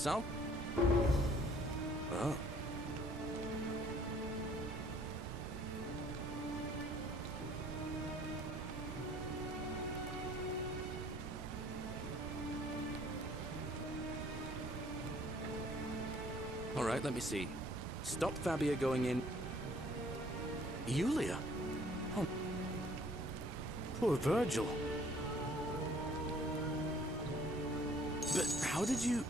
south. Oh. All right, let me see. Stop Fabia going in. Yulia? Oh. Poor Virgil. But how did you...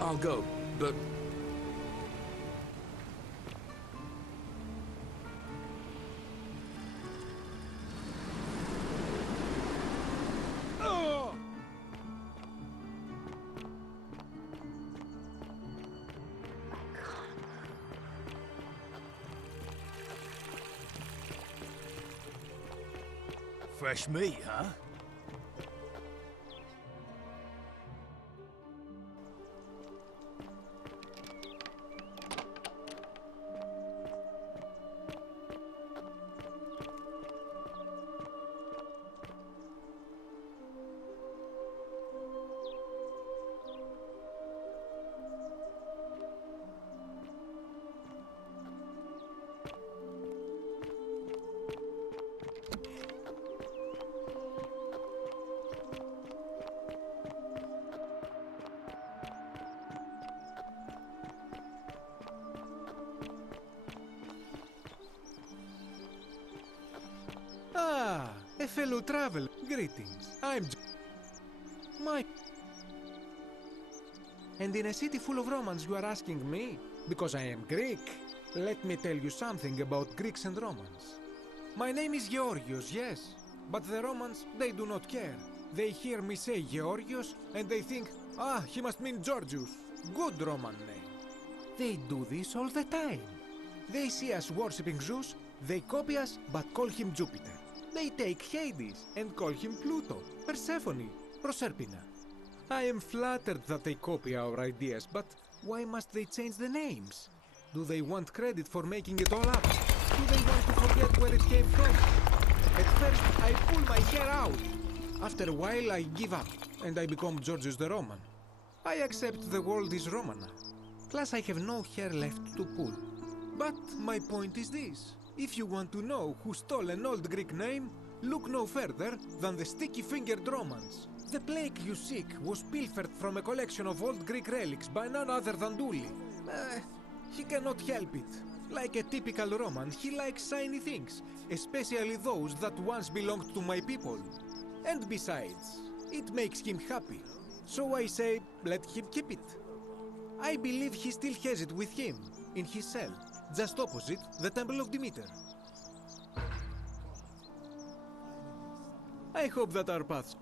I'll go, but... Fresh meat, huh? Ah, a fellow traveler. Greetings. I'm Mike. And in a city full of Romans, you are asking me? Because I am Greek. Let me tell you something about Greeks and Romans. My name is Georgios, yes. But the Romans, they do not care. They hear me say Georgios, and they think, ah, he must mean Georgius. Good Roman name. They do this all the time. They see us worshipping Zeus, they copy us, but call him Jupiter. They take Hades and call him Pluto, Persephone, Proserpina. I am flattered that they copy our ideas, but why must they change the names? Do they want credit for making it all up? Do they want to forget where it came from? At first, I pull my hair out. After a while, I give up, and I become Georgius the Roman. I accept the world is Romana. Plus, I have no hair left to pull. But my point is this. If you want to know who stole an old Greek name, look no further than the sticky-fingered Romans. The plague you seek was pilfered from a collection of old Greek relics by none other than Duli. He cannot help it. Like a typical Roman, he likes shiny things, especially those that once belonged to my people. And besides, it makes him happy. So I say, let him keep it. I believe he still has it with him, in his cell, just opposite the Temple of Demeter. I hope that our paths...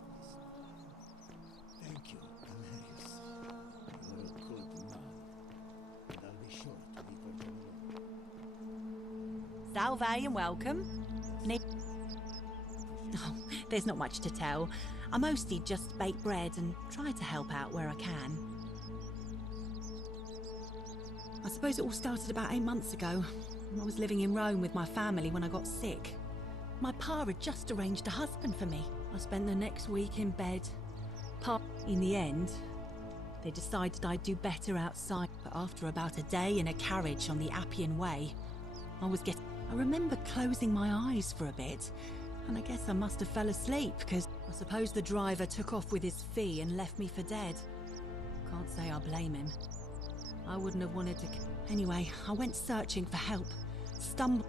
Thank you, Galerius. You're a good man, and I'll be sure to be Virgil. Salve and welcome. Oh, there's not much to tell. I mostly just bake bread and try to help out where I can. I suppose it all started about 8 months ago. I was living in Rome with my family when I got sick. My pa had just arranged a husband for me. I spent the next week in bed. In the end, they decided I'd do better outside. But after about a day in a carriage on the Appian Way, I remember closing my eyes for a bit, and I guess I must have fell asleep, because I suppose the driver took off with his fee and left me for dead. Can't say I blame him. I wouldn't have wanted to... Anyway, I went searching for help. Stumbled...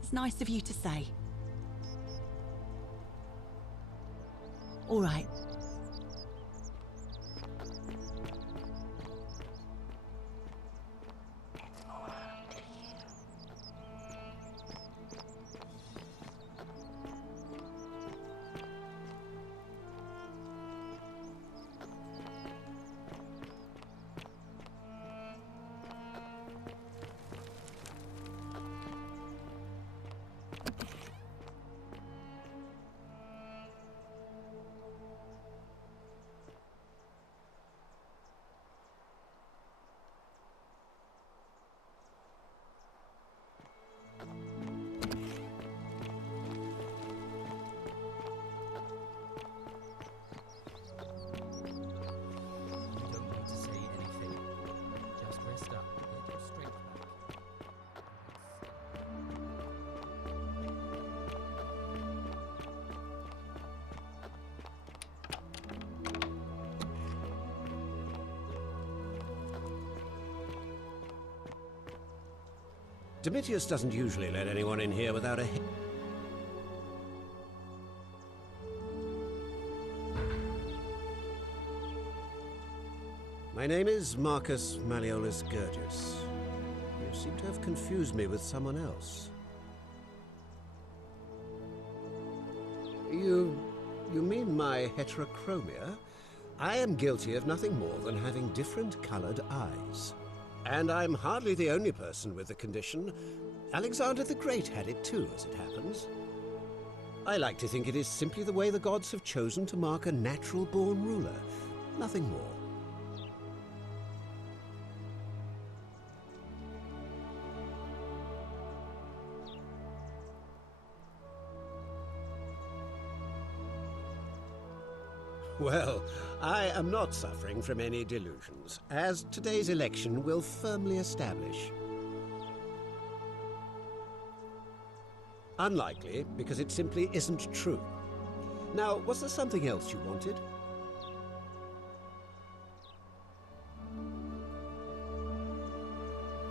It's nice of you to say. All right. Domitius doesn't usually let anyone in here without a... My name is Marcus Malleolus Gurgis. You seem to have confused me with someone else. You mean my heterochromia? I am guilty of nothing more than having different colored eyes. And I'm hardly the only person with the condition. Alexander the Great had it too, as it happens. I like to think it is simply the way the gods have chosen to mark a natural-born ruler. Nothing more. Well, I am not suffering from any delusions, as today's election will firmly establish. Unlikely, because it simply isn't true. Now, was there something else you wanted?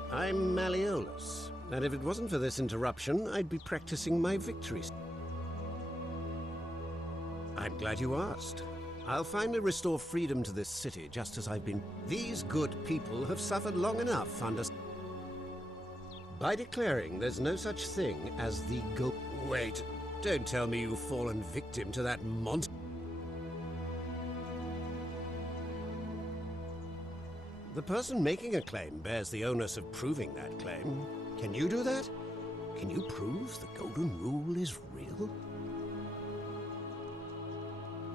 I'm Malleolus, and if it wasn't for this interruption, I'd be practicing my victories. I'm glad you asked. I'll finally restore freedom to this city, just as I've been. These good people have suffered long enough under... By declaring there's no such thing as the go... Wait, don't tell me you've fallen victim to that monster. The person making a claim bears the onus of proving that claim. Can you do that? Can you prove the Golden Rule is real?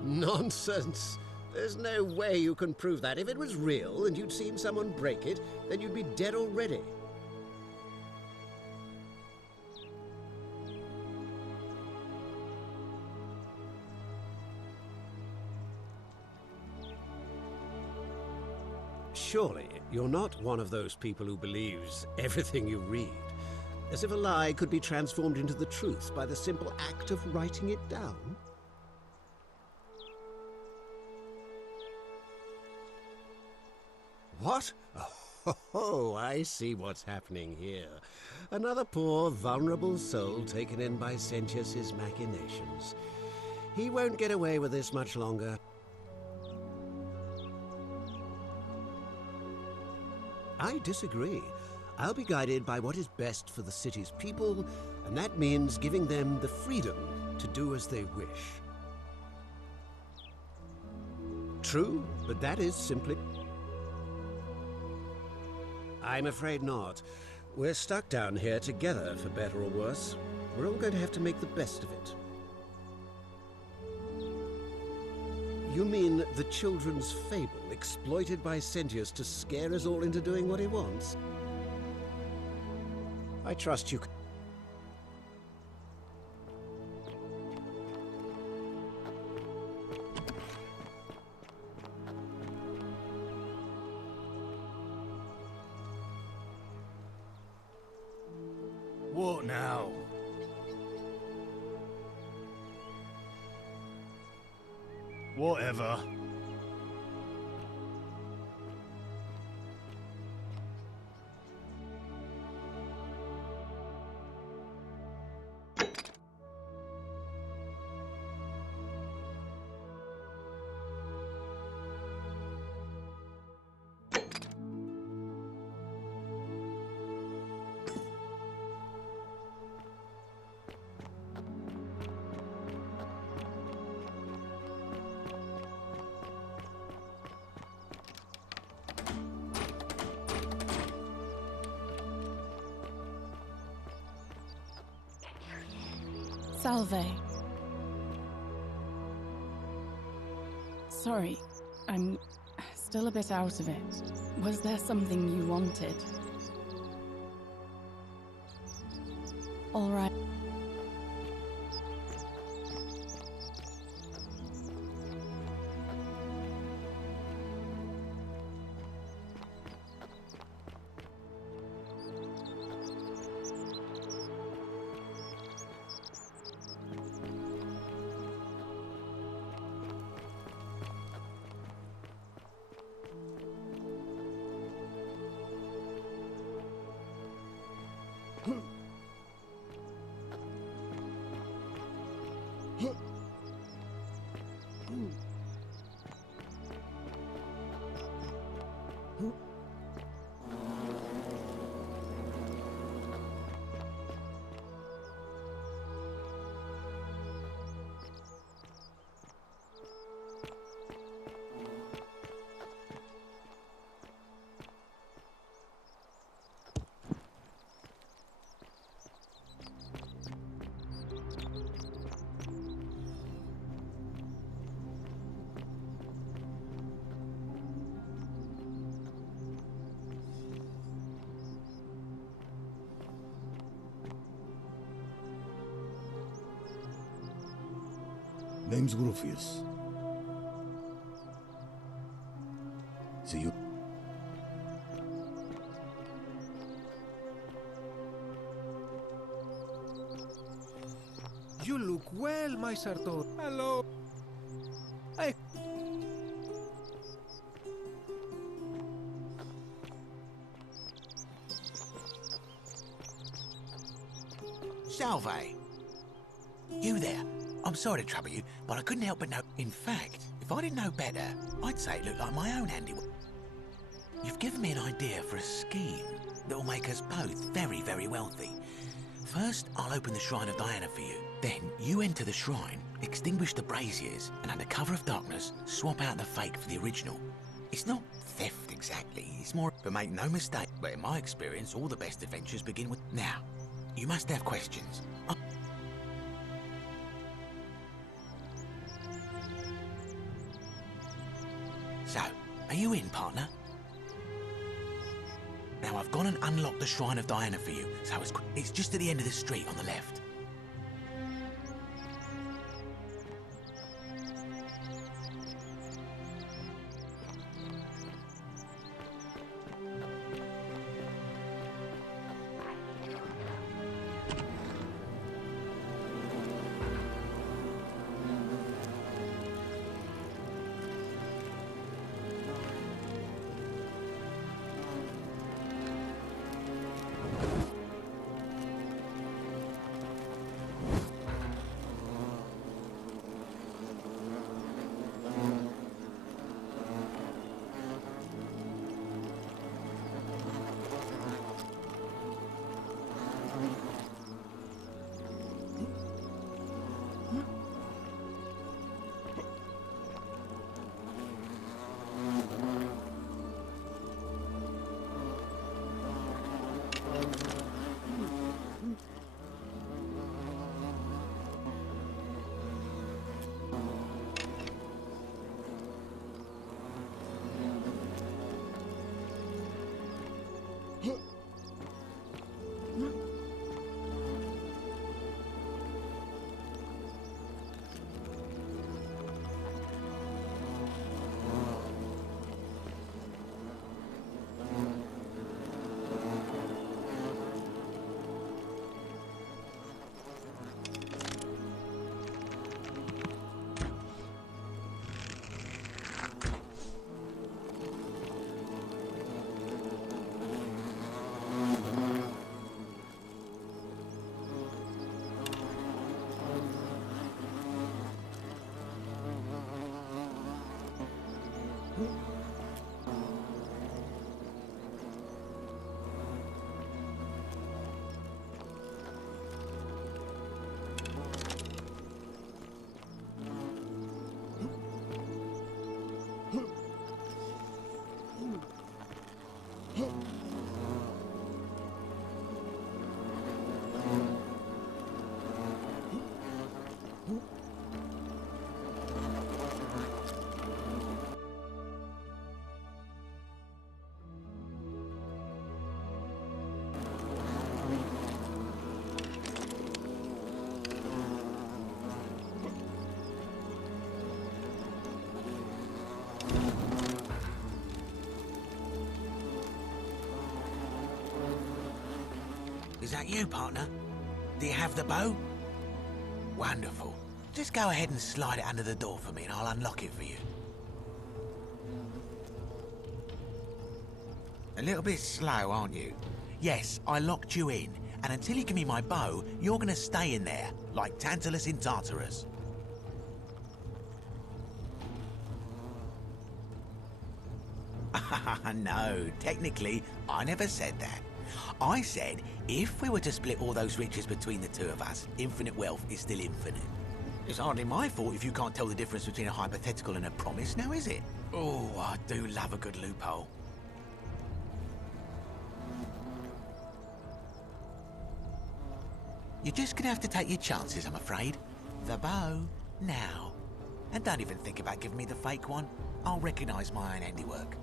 Nonsense! There's no way you can prove that. If it was real and you'd seen someone break it, then you'd be dead already. Surely, you're not one of those people who believes everything you read, as if a lie could be transformed into the truth by the simple act of writing it down? What? Oh, I see what's happening here. Another poor, vulnerable soul taken in by Sentius's machinations. He won't get away with this much longer. I disagree. I'll be guided by what is best for the city's people, and that means giving them the freedom to do as they wish. True, but that is simply... I'm afraid not. We're stuck down here together, for better or worse. We're all going to have to make the best of it. You mean the children's fable, exploited by Sentius to scare us all into doing what he wants? I trust you. What now? Whatever. Salve. Sorry, I'm still a bit out of it. Was there something you wanted? All right. Name's Grufius. See you. You look well, my Sartor. Hello. I... Salve. You there. I'm sorry to trouble you, but I couldn't help but know. In fact, if I didn't know better, I'd say it looked like my own handiwork. You've given me an idea for a scheme that will make us both very, very wealthy. First, I'll open the Shrine of Diana for you. Then, you enter the shrine, extinguish the braziers, and under cover of darkness, swap out the fake for the original. It's not theft exactly, it's more... But make no mistake, but in my experience, all the best adventures begin with... Now, you must have questions. So, are you in, partner? Now, I've gone and unlocked the Shrine of Diana for you, so it's just at the end of the street on the left. Is that you, partner? Do you have the bow? Wonderful. Just go ahead and slide it under the door for me and I'll unlock it for you. A little bit slow, aren't you? Yes, I locked you in, And until you give me my bow, you're gonna stay in there, like Tantalus in Tartarus. No, technically, I never said that. I said, if we were to split all those riches between the two of us, infinite wealth is still infinite. It's hardly my fault if you can't tell the difference between a hypothetical and a promise, now is it? Oh, I do love a good loophole. You're just gonna have to take your chances, I'm afraid. The bow, now. And don't even think about giving me the fake one. I'll recognise my own handiwork.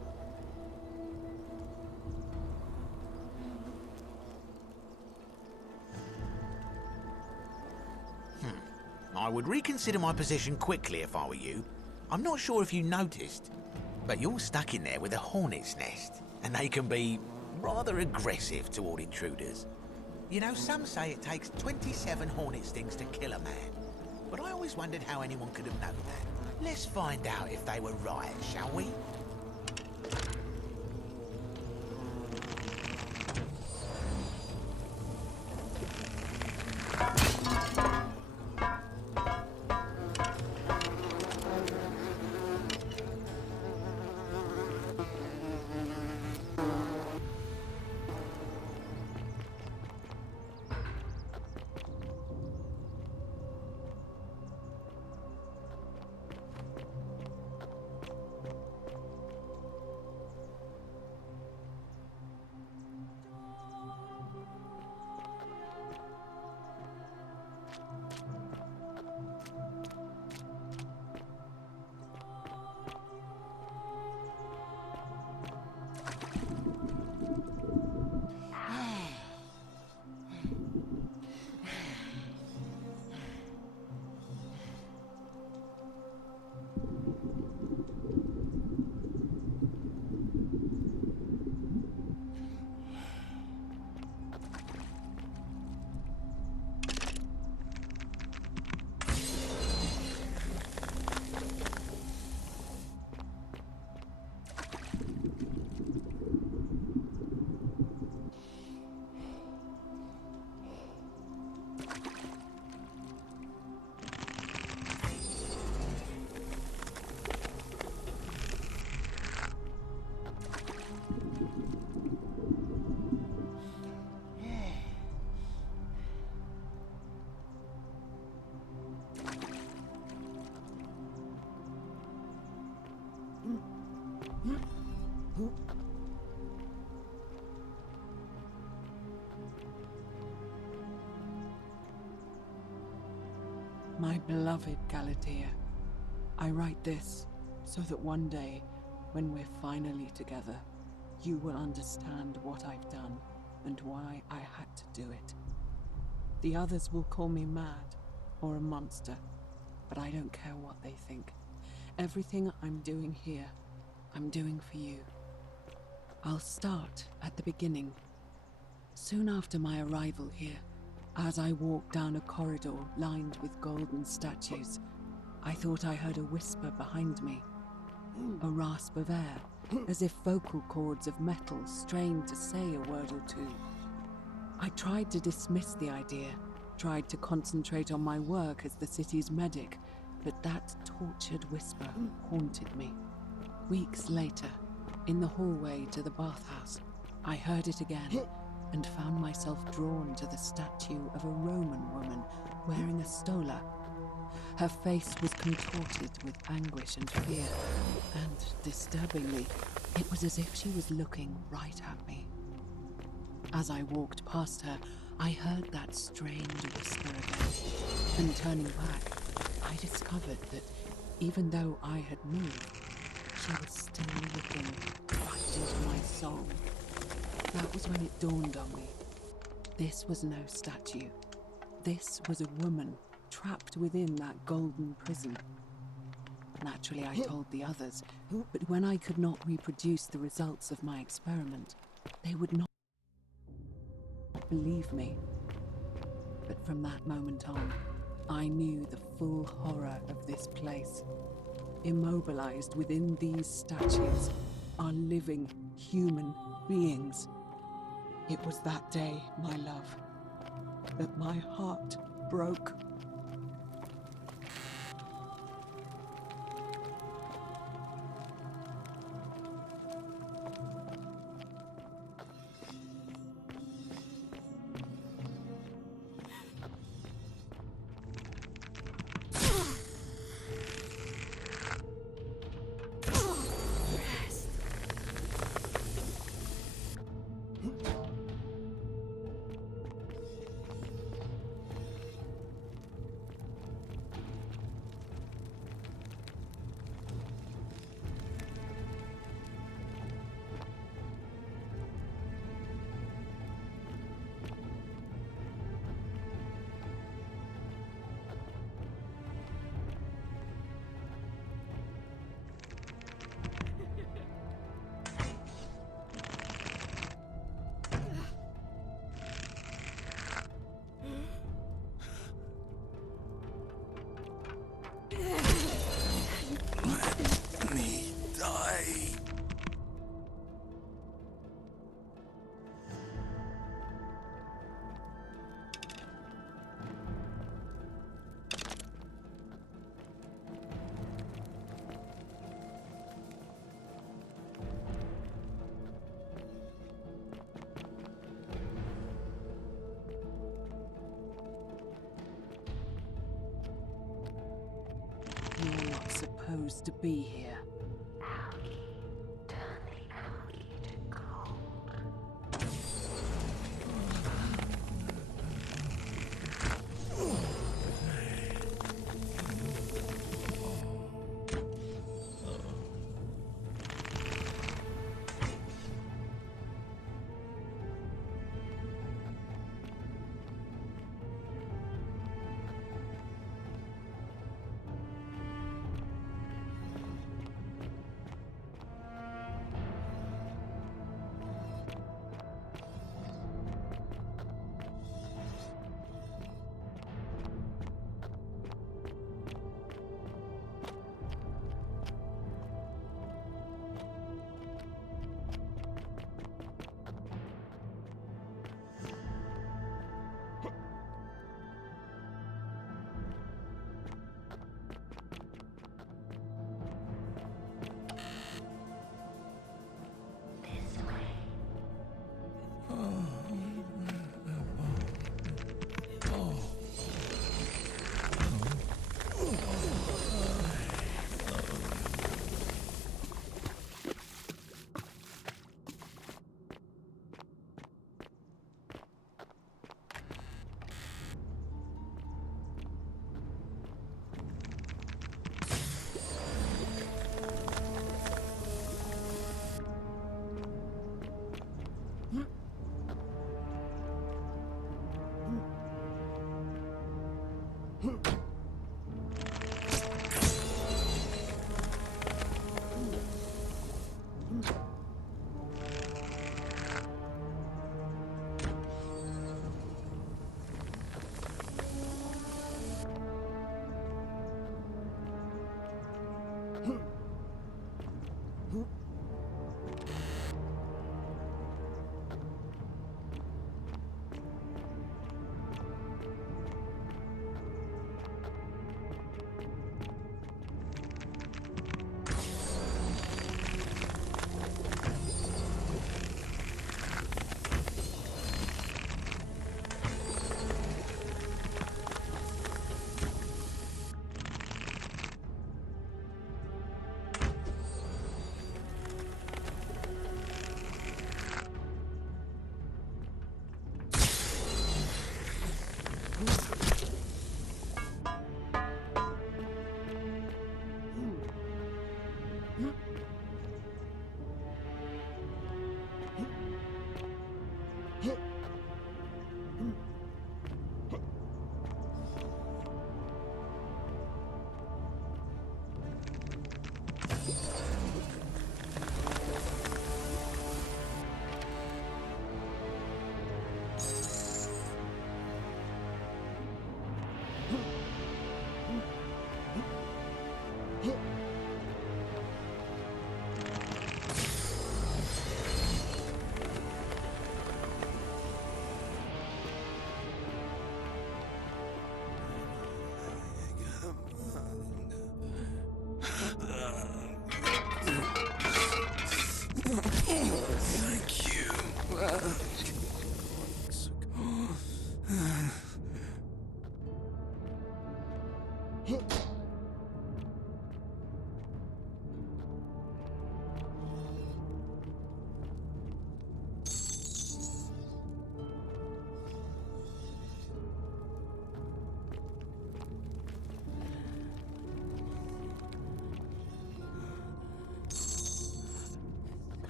I would reconsider my position quickly if I were you. I'm not sure if you noticed, but you're stuck in there with a hornet's nest, and they can be rather aggressive toward intruders. You know, some say it takes 27 hornet stings to kill a man, but I always wondered how anyone could have known that. Let's find out if they were right, shall we? My beloved Galatea, I write this so that one day, when we're finally together, you will understand what I've done and why I had to do it. The others will call me mad or a monster, but I don't care what they think. Everything I'm doing here, I'm doing for you. I'll start at the beginning. Soon after my arrival here, as I walked down a corridor lined with golden statues, I thought I heard a whisper behind me. A rasp of air, as if vocal cords of metal strained to say a word or two. I tried to dismiss the idea, tried to concentrate on my work as the city's medic, but that tortured whisper haunted me. Weeks later, in the hallway to the bathhouse, I heard it again and found myself drawn to the statue of a Roman woman wearing a stola. Her face was contorted with anguish and fear, and, disturbingly, it was as if she was looking right at me. As I walked past her, I heard that strange whisper again, and turning back, I discovered that even though I had moved, she was still looking right into my soul. That was when it dawned on me. This was no statue. This was a woman trapped within that golden prison. Naturally, I told the others, but when I could not reproduce the results of my experiment, they would not believe me. But from that moment on, I knew the full horror of this place. Immobilized within these statues are living human beings. It was that day, my love, that my heart broke. Let me die. You're not supposed to be here.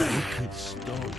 I could stop.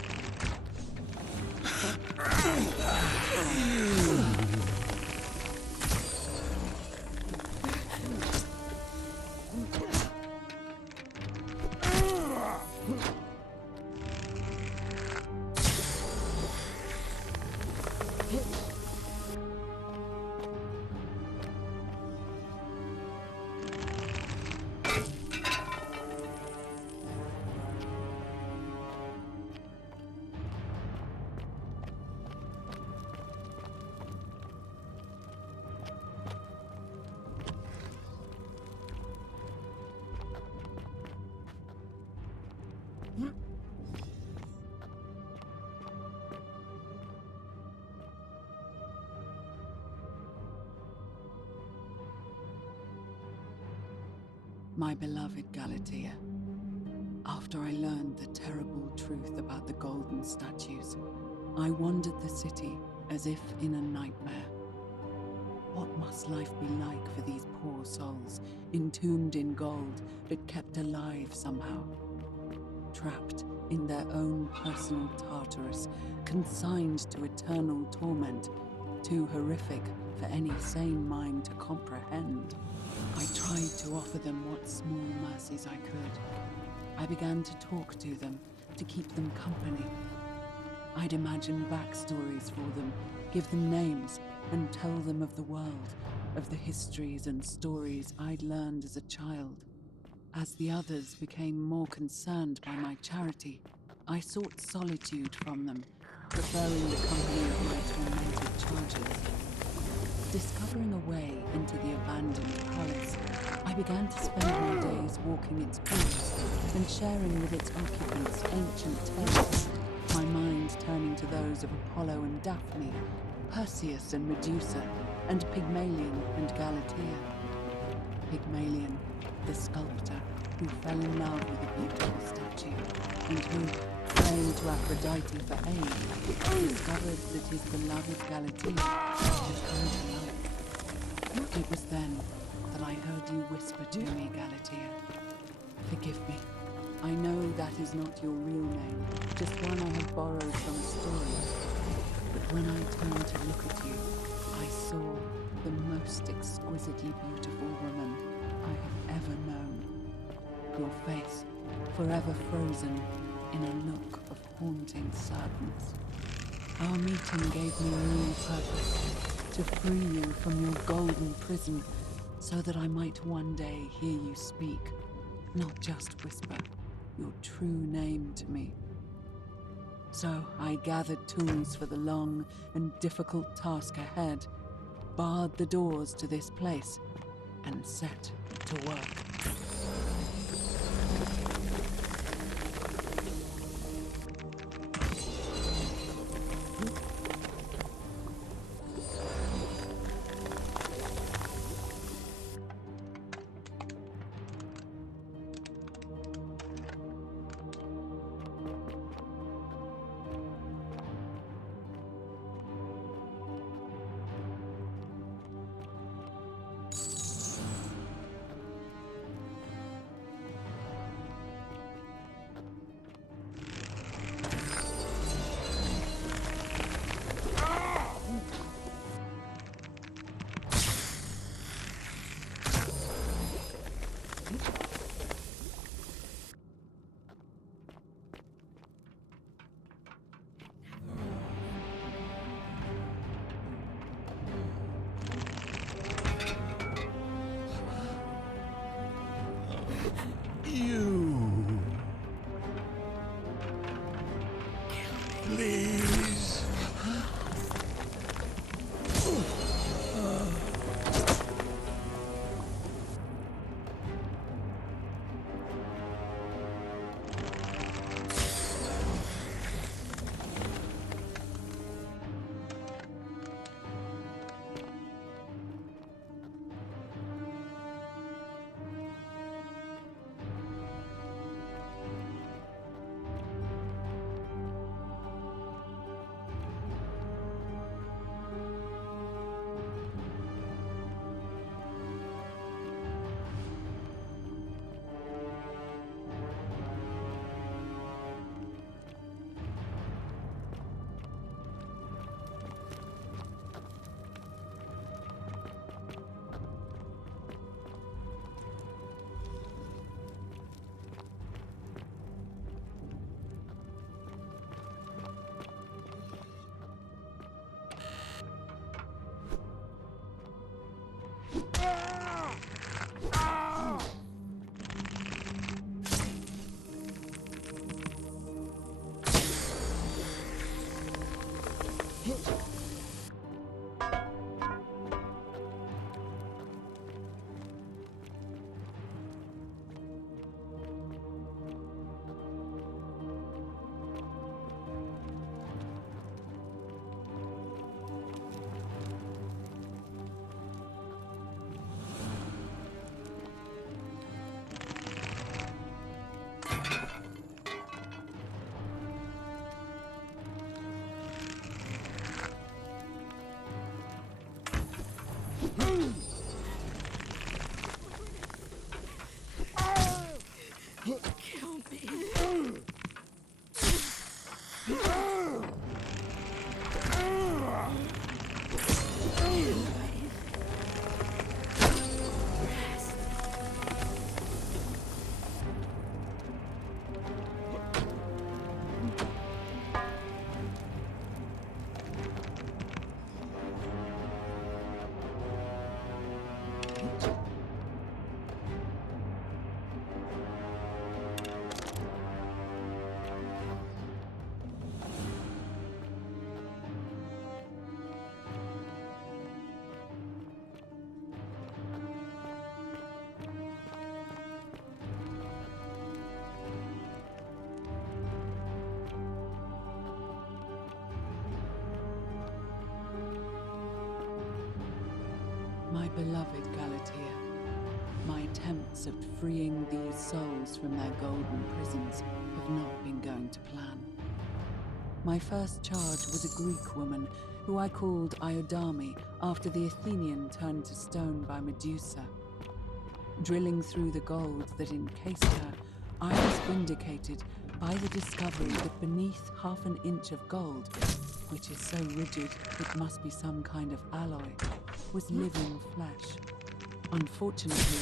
My beloved Galatea, after I learned the terrible truth about the golden statues, I wandered the city as if in a nightmare. What must life be like for these poor souls, entombed in gold, but kept alive somehow? Trapped in their own personal Tartarus, consigned to eternal torment, too horrific for any sane mind to comprehend. I tried to offer them what small mercies I could. I began to talk to them, to keep them company. I'd imagine backstories for them, give them names, and tell them of the world, of the histories and stories I'd learned as a child. As the others became more concerned by my charity, I sought solitude from them, preferring the company of my tormented charges. Discovering a way into the abandoned palace, I began to spend my days walking its halls and sharing with its occupants ancient tales, my mind turning to those of Apollo and Daphne, Perseus and Medusa, and Pygmalion and Galatea. Pygmalion, the sculptor who fell in love with a beautiful statue, and who, praying to Aphrodite for aid, discovered that his beloved Galatea had come to life. It was then that I heard you whisper to me, Galatea. Forgive me. I know that is not your real name, just one I have borrowed from a story. But when I turned to look at you, I saw the most exquisitely beautiful woman I have ever known. Your face, forever frozen in a look of haunting sadness. Our meeting gave me a new purpose, to free you from your golden prison, so that I might one day hear you speak, not just whisper your true name to me. So I gathered tools for the long and difficult task ahead, barred the doors to this place, and set to work. Please. Kill me. My beloved Galatea, my attempts at freeing these souls from their golden prisons have not been going to plan. My first charge was a Greek woman who I called Iodame after the Athenian turned to stone by Medusa. Drilling through the gold that encased her, I was vindicated by the discovery that beneath half an inch of gold, which is so rigid it must be some kind of alloy, was living flesh. Unfortunately,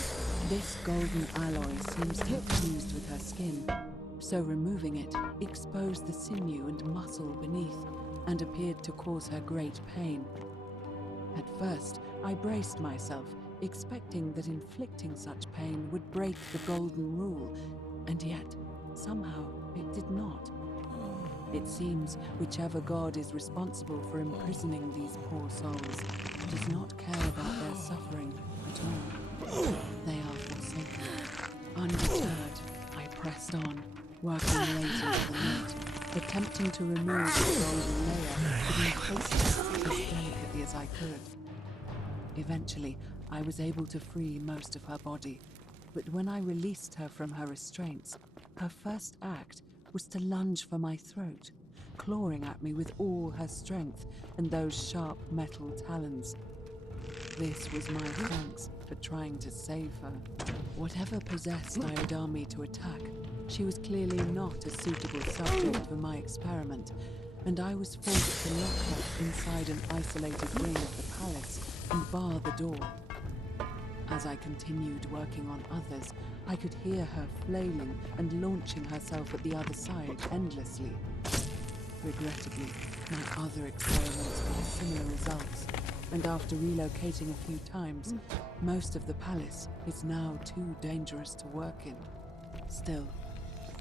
this golden alloy seems to have fused with her skin, so removing it exposed the sinew and muscle beneath and appeared to cause her great pain. At first, I braced myself, expecting that inflicting such pain would break the golden rule, and yet, somehow, it did not. It seems whichever god is responsible for imprisoning these poor souls does not care about their suffering at all. They are forsaken. Undeterred, I pressed on, working late into the night, attempting to remove the golden layer with encased her as delicately as I could. Eventually, I was able to free most of her body, but when I released her from her restraints, her first act was to lunge for my throat, clawing at me with all her strength and those sharp metal talons. This was my thanks for trying to save her. Whatever possessed Iodame to attack, she was clearly not a suitable subject for my experiment, and I was forced to lock her inside an isolated wing of the palace and bar the door. As I continued working on others, I could hear her flailing and launching herself at the other side endlessly. Regrettably, my other experiments bore similar results, and after relocating a few times, most of the palace is now too dangerous to work in. Still,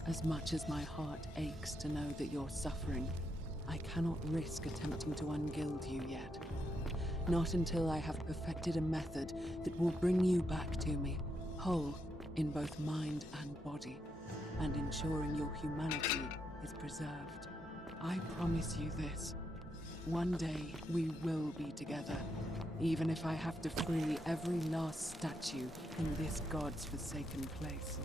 as much as my heart aches to know that you're suffering, I cannot risk attempting to ungild you yet. Not until I have perfected a method that will bring you back to me, whole in both mind and body, and ensuring your humanity is preserved. I promise you this. One day we will be together, even if I have to free every last statue in this god's forsaken place.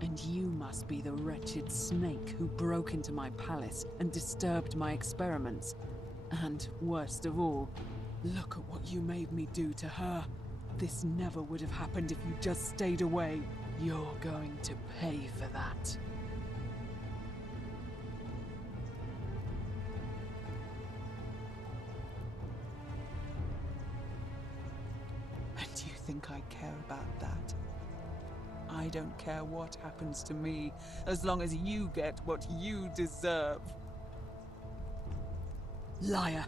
And you must be the wretched snake who broke into my palace and disturbed my experiments. And worst of all, look at what you made me do to her. This never would have happened if you just stayed away. You're going to pay for that. And you think I care about that? I don't care what happens to me, as long as you get what you deserve. Liar!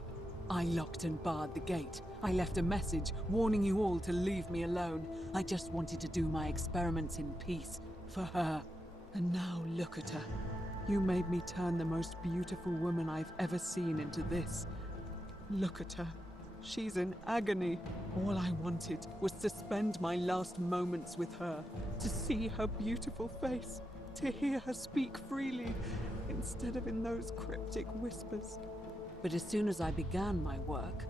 I locked and barred the gate. I left a message warning you all to leave me alone. I just wanted to do my experiments in peace, for her. And now look at her. You made me turn the most beautiful woman I've ever seen into this. Look at her. She's in agony. All I wanted was to spend my last moments with her, to see her beautiful face. to hear her speak freely instead of in those cryptic whispers. But as soon as I began my work,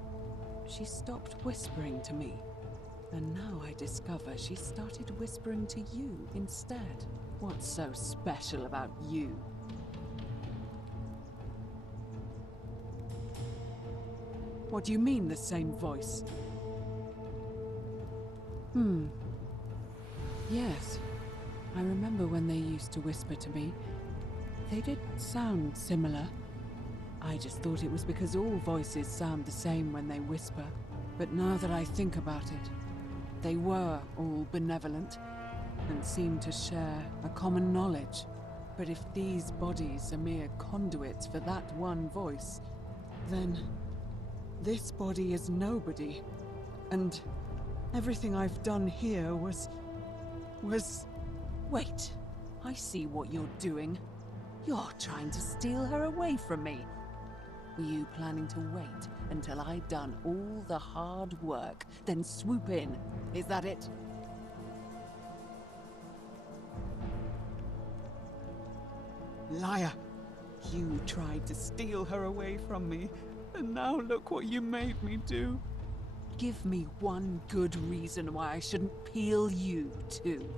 she stopped whispering to me. And now I discover she started whispering to you instead. What's so special about you? What do you mean, the same voice? Yes. I remember when they used to whisper to me. They did sound similar. I just thought it was because all voices sound the same when they whisper. But now that I think about it, they were all benevolent and seemed to share a common knowledge. But if these bodies are mere conduits for that one voice, then this body is nobody. And everything I've done here was... Wait, I see what you're doing. You're trying to steal her away from me. Were you planning to wait until I'd done all the hard work, then swoop in? Is that it? Liar! You tried to steal her away from me, and now look what you made me do. Give me one good reason why I shouldn't peel you too.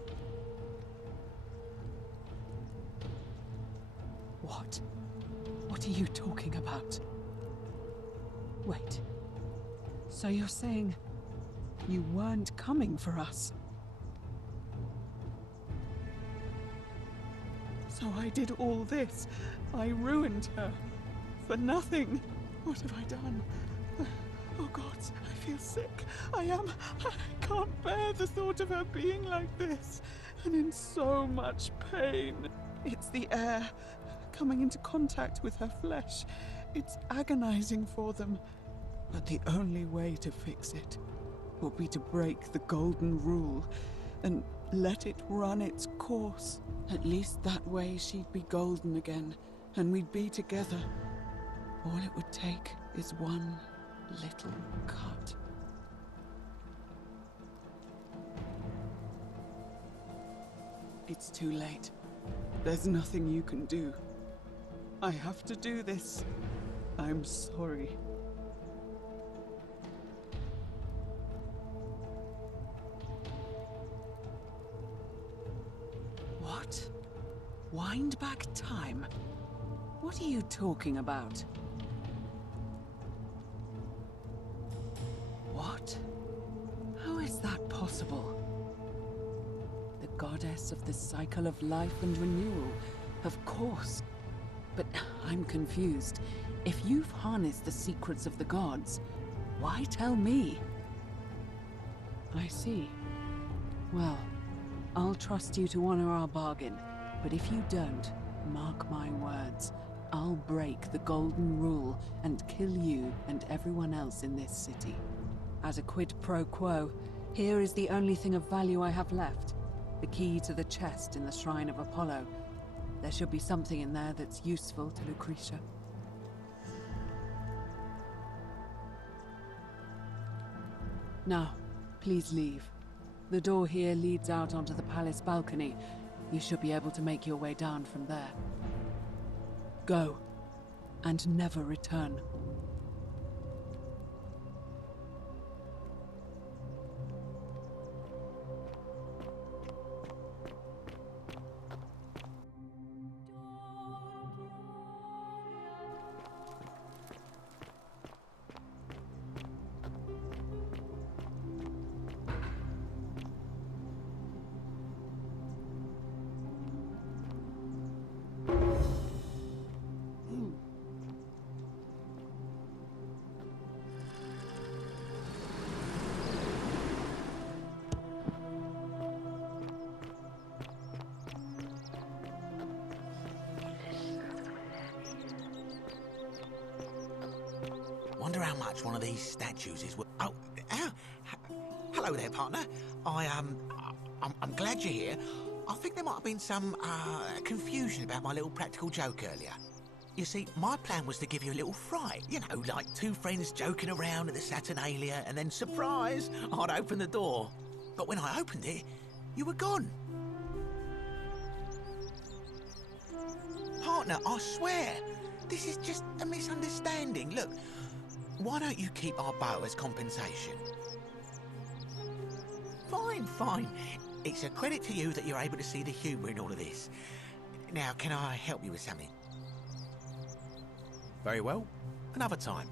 What? What are you talking about? Wait. So you're saying you weren't coming for us? So I did all this. I ruined her. For nothing. What have I done? Oh God, I feel sick. I can't bear the thought of her being like this. And in so much pain. It's the air coming into contact with her flesh. It's agonizing for them. But the only way to fix it will be to break the golden rule and let it run its course. At least that way she'd be golden again, and we'd be together. All it would take is one little cut. It's too late. There's nothing you can do. I have to do this. I'm sorry. What? Wind back time? What are you talking about? What? How is that possible? The goddess of the cycle of life and renewal, of course. But I'm confused. If you've harnessed the secrets of the gods, why tell me? I see. Well, I'll trust you to honor our bargain. But if you don't, mark my words, I'll break the golden rule and kill you and everyone else in this city. As a quid pro quo, here is the only thing of value I have left. The key to the chest in the Shrine of Apollo. There should be something in there that's useful to Lucretia. Now, please leave. The door here leads out onto the palace balcony. You should be able to make your way down from there. Go, and never return. Wonder how much one of these statues is worth. Oh, hello there, partner. I'm glad you're here. I think there might have been some confusion about my little practical joke earlier. You see, my plan was to give you a little fright. You know, like two friends joking around at the Saturnalia, and then, surprise, I'd open the door. But when I opened it, you were gone. partner, I swear. This is just a misunderstanding. Look, why don't you keep our boat as compensation? Fine, fine. It's a credit to you that you're able to see the humour in all of this. Now, can I help you with something? Very well. Another time.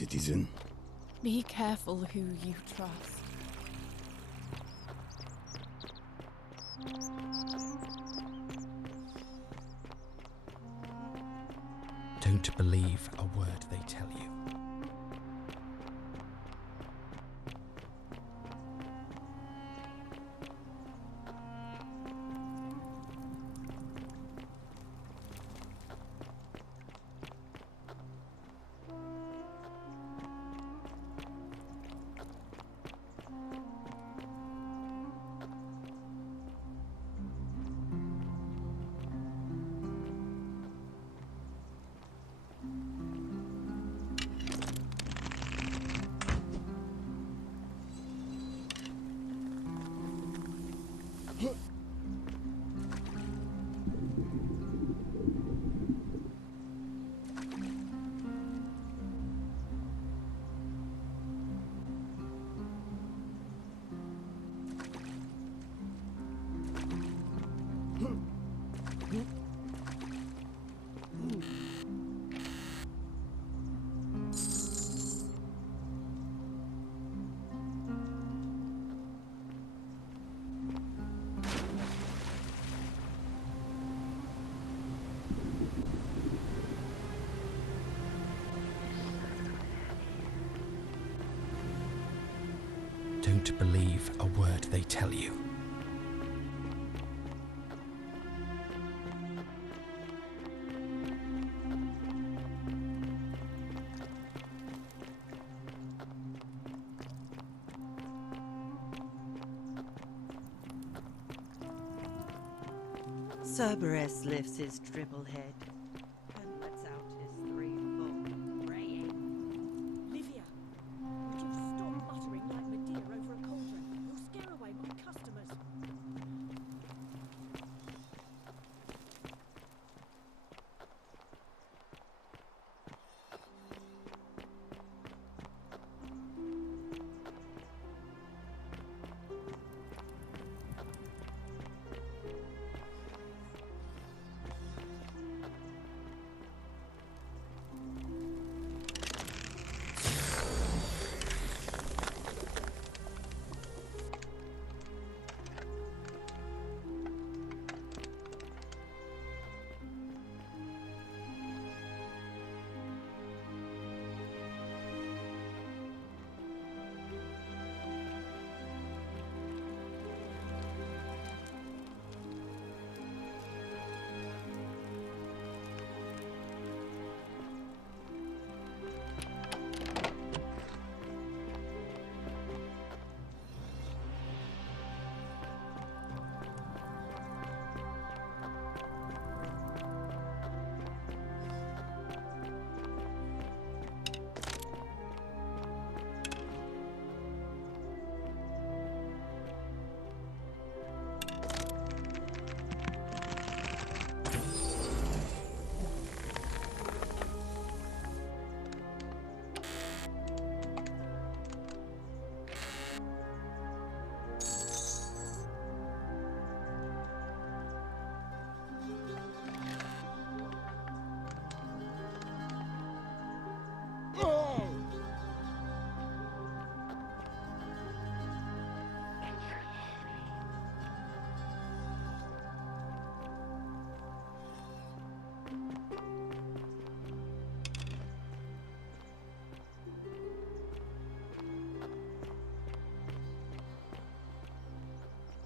Citizen, Be careful who you trust. Don't believe a word they tell you. Don't believe a word they tell you. Cerberus lifts his triple head and lets out his threefold braying. Livia, would you stop muttering like Medea over a cauldron? You'll scare away my customers.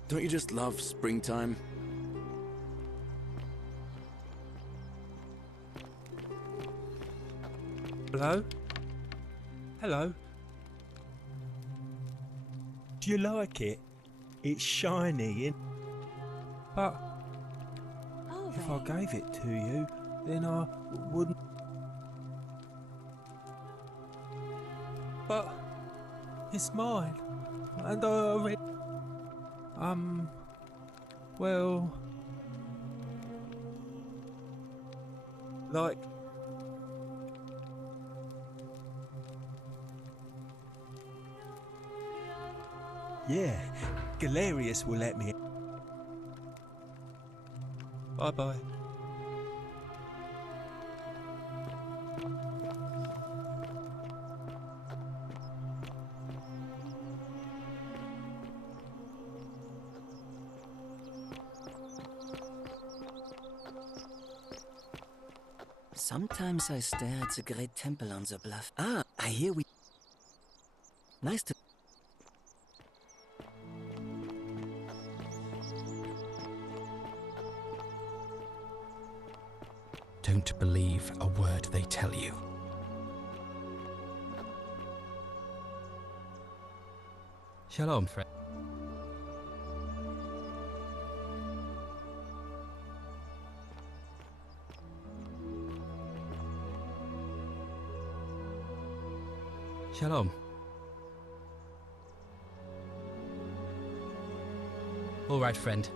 Don't you just love springtime? Hello? Hello? Do you like it? It's shiny, but if I gave it to you, then I wouldn't. But it's mine, and I already. Well, like. Yeah, Galerius will let me. Bye bye. Sometimes I stare at the great temple on the bluff. Ah, I hear we... Nice to... Don't believe a word they tell you. Shalom, friend. Shalom. All right, friend.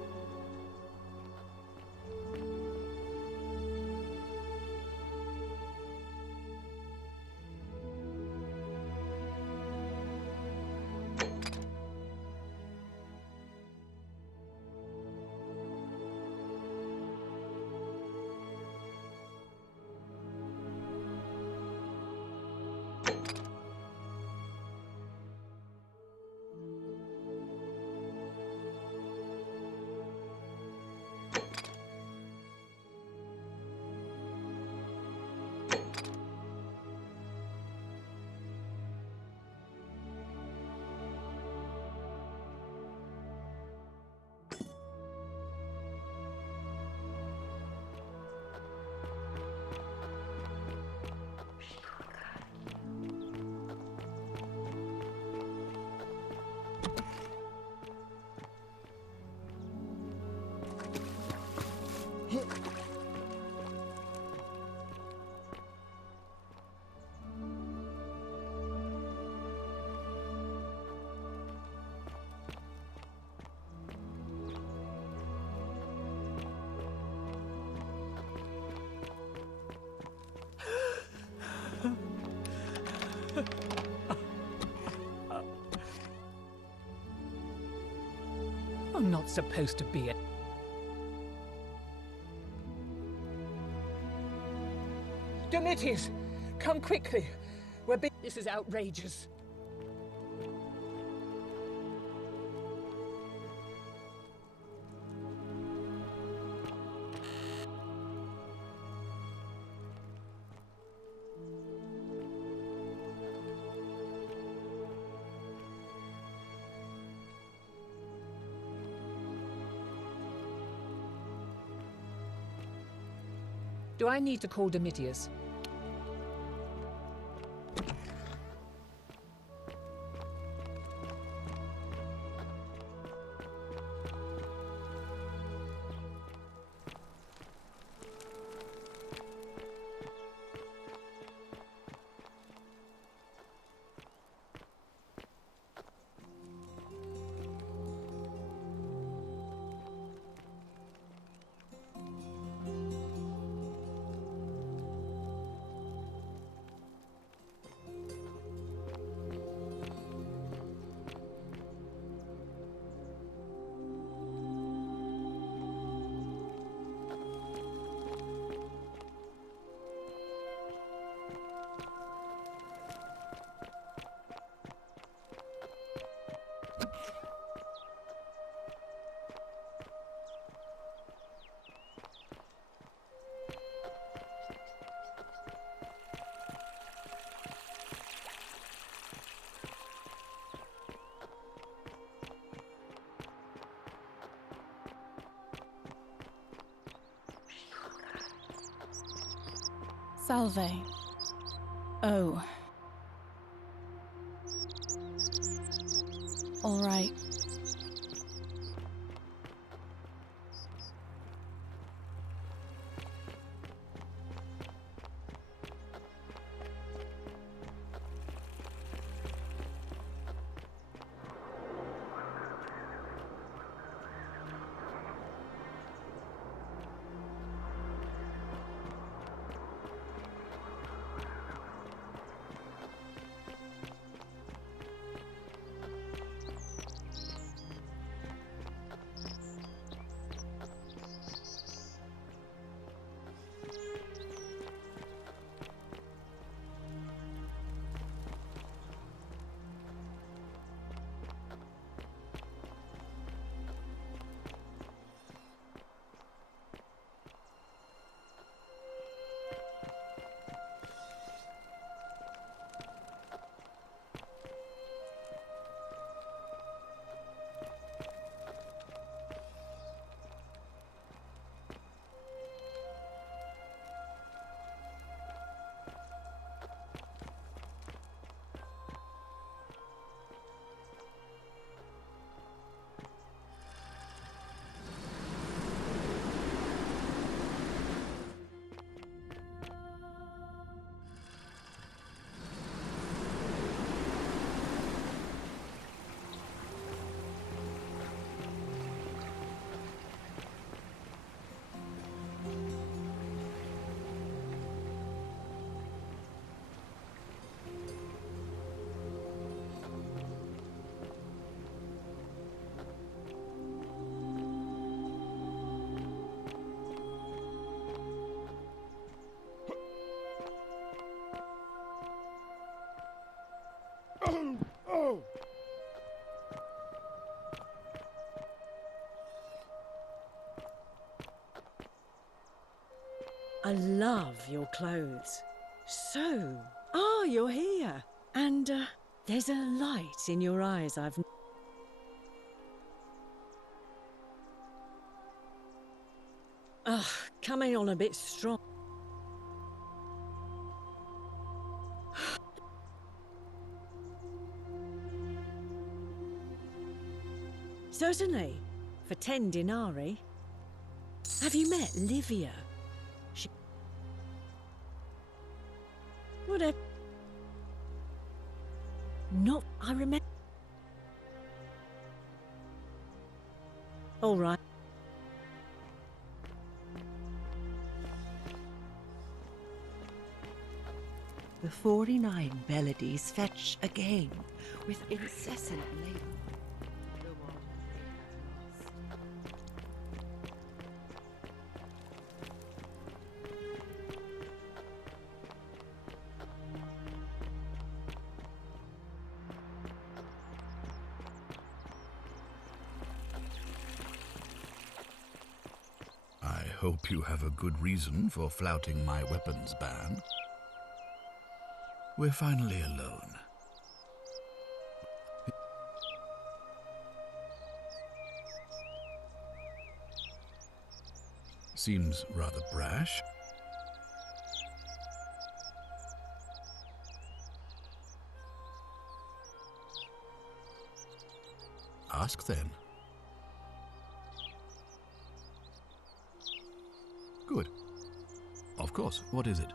I'm not supposed to be a... Domitius! Come quickly! This is outrageous. Do I need to call Domitius? Salve. Oh. All right. I love your clothes. So, you're here. And, there's a light in your eyes I've... coming on a bit strong. Certainly, for 10 denarii. Have you met Livia? Whatever. Not, I remember. All right. The 49 Belades fetch again with incessant labour. hope you have a good reason for flouting my weapons ban. We're finally alone. Seems rather brash. Ask then. Good. Of course. What is it?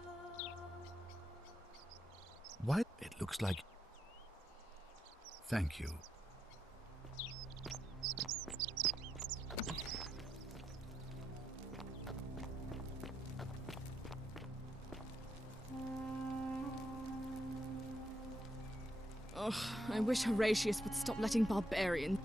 Why? It looks like... Thank you. Ugh, I wish Horatius would stop letting barbarians...